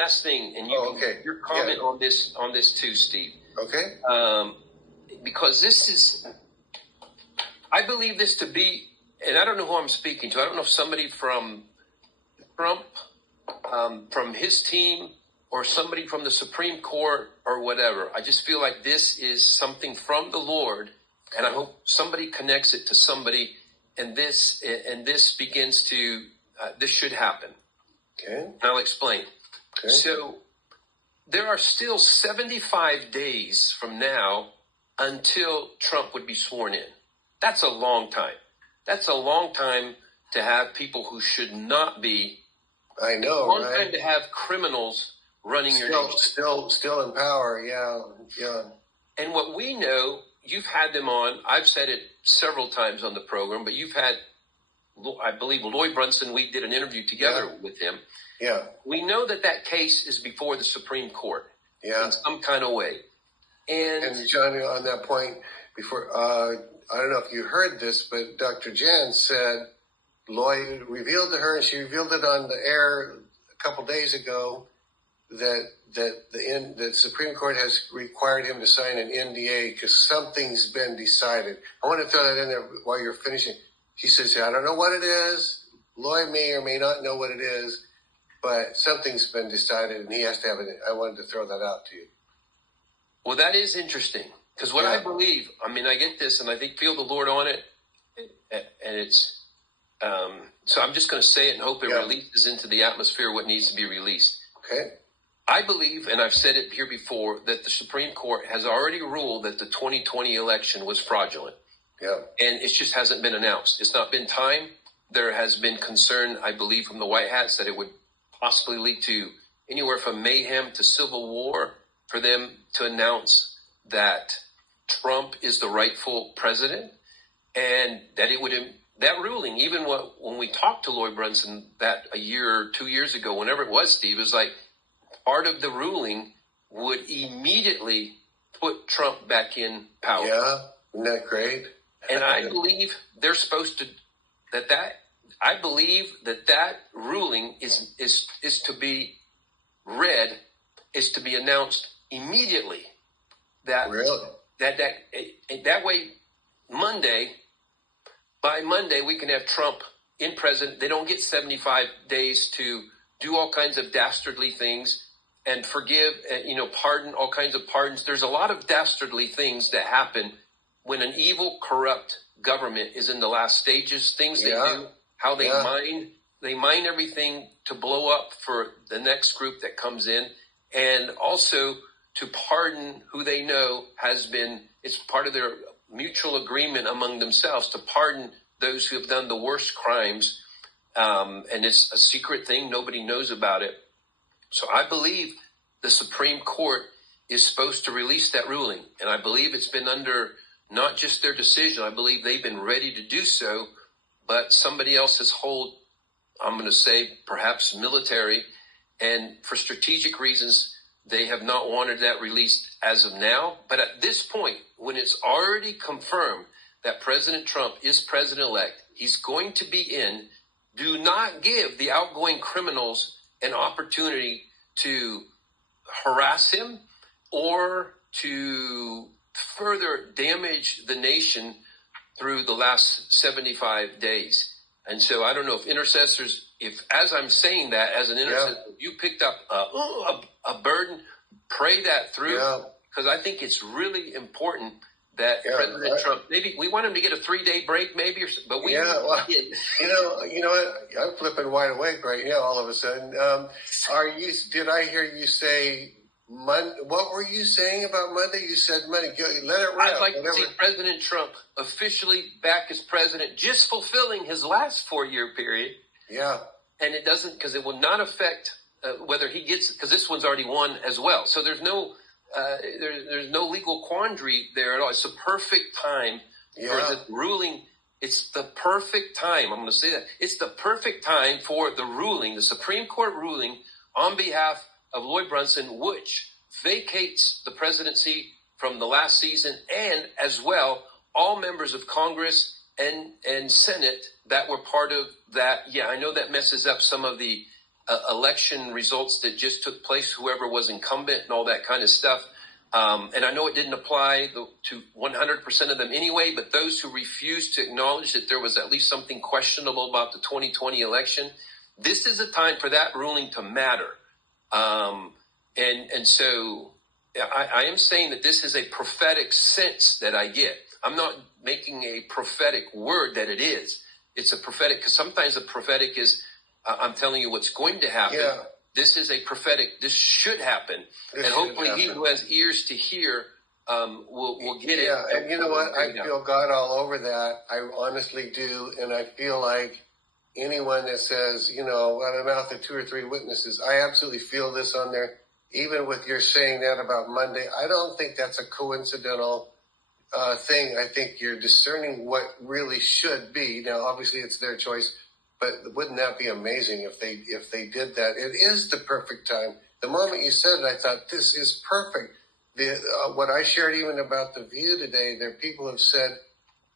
last thing, and your comment on this too, Steve. Okay. Because this is, I believe this to be, and I don't know who I'm speaking to. I don't know if somebody from Trump, from his team, or somebody from the Supreme Court or whatever. I just feel like this is something from the Lord, and I hope somebody connects it to somebody, and this begins to, this should happen. Okay. And I'll explain. Okay. So there are still 75 days from now until Trump would be sworn in. That's a long time. That's a long time to have people who should not be. I know, long right? Time to have criminals running your nation. Still in power, yeah. And what we know, you've had them on. I've said it several times on the program, but you've had, I believe, Lloyd Brunson. We did an interview together with him. Yeah. We know that case is before the Supreme Court in some kind of way. And Johnny, on that point, before I don't know if you heard this, but Dr. Jan said Lloyd revealed to her, and she revealed it on the air a couple days ago, that the Supreme Court has required him to sign an NDA because something's been decided. I want to throw that in there while you're finishing. She says, I don't know what it is. Lloyd may or may not know what it is, but something's been decided, and he has to have it. I wanted to throw that out to you. Well, that is interesting, because what I believe, I mean, I get this, and I feel the Lord on it, and it's, so I'm just going to say it and hope it releases into the atmosphere what needs to be released. Okay. I believe, and I've said it here before, that the Supreme Court has already ruled that the 2020 election was fraudulent. Yeah. And it just hasn't been announced. It's not been time. There has been concern, I believe, from the White Hats that it would possibly lead to anywhere from mayhem to civil war for them to announce that Trump is the rightful president, and that it would, that ruling, even when we talked to Lloyd Brunson that a year or 2 years ago, whenever it was, Steve, it was like part of the ruling would immediately put Trump back in power. Yeah, isn't that great? And I believe they're supposed to, I believe that ruling is to be read, is to be announced immediately. Really? That way, by Monday, we can have Trump in president. They don't get 75 days to do all kinds of dastardly things and forgive, pardon, all kinds of pardons. There's a lot of dastardly things that happen when an evil, corrupt government is in the last stages. Things they do, how they mine everything to blow up for the next group that comes in, and also to pardon who they know it's part of their mutual agreement among themselves to pardon those who have done the worst crimes. And it's a secret thing. Nobody knows about it. So I believe the Supreme Court is supposed to release that ruling. And I believe it's been under not just their decision. I believe they've been ready to do so, but somebody else has I'm going to say perhaps military, and for strategic reasons, they have not wanted that released as of now. But at this point, when it's already confirmed that President Trump is president-elect, he's going to be in, do not give the outgoing criminals an opportunity to harass him or to further damage the nation through the last 75 days. And so I don't know if intercessors, as I'm saying that as an intercessor, you picked up a burden, pray that through, because I think it's really important that President Trump, maybe we want him to get a 3-day break, maybe, but we. Yeah, well, you know what? I'm flipping wide awake right now. All of a sudden, did I hear you say Monday? What were you saying about Monday? You said Monday. Let it rip. I'd like to see President Trump officially back as president, just fulfilling his last 4-year period. Yeah, and it doesn't, because it will not affect whether he gets, because this one's already won as well. So there's no. There's no legal quandary there at all. It's the perfect time for the ruling. It's the perfect time. I'm going to say that. It's the perfect time for the ruling, the Supreme Court ruling on behalf of Lloyd Brunson, which vacates the presidency from the last season, and as well, all members of Congress and Senate that were part of that. Yeah, I know that messes up some of the election results that just took place, whoever was incumbent and all that kind of stuff. And I know it didn't apply to 100% of them anyway, but those who refused to acknowledge that there was at least something questionable about the 2020 election, this is a time for that ruling to matter. And so I am saying that this is a prophetic sense that I get. I'm not making a prophetic word that it is. It's a prophetic, because sometimes a prophetic is, I'm telling you what's going to happen. Yeah. This is a prophetic. This should happen. And hopefully he who has ears to hear will get it. Yeah, and you know what? I feel God all over that. I honestly do. And I feel like anyone that says, you know, out of the mouth of 2 or 3 witnesses, I absolutely feel this on there. Even with your saying that about Monday, I don't think that's a coincidental thing. I think you're discerning what really should be. Now, obviously, it's their choice, but wouldn't that be amazing if they did that? It is the perfect time. The moment you said it, I thought, this is perfect. What I shared even about the View today, there people have said,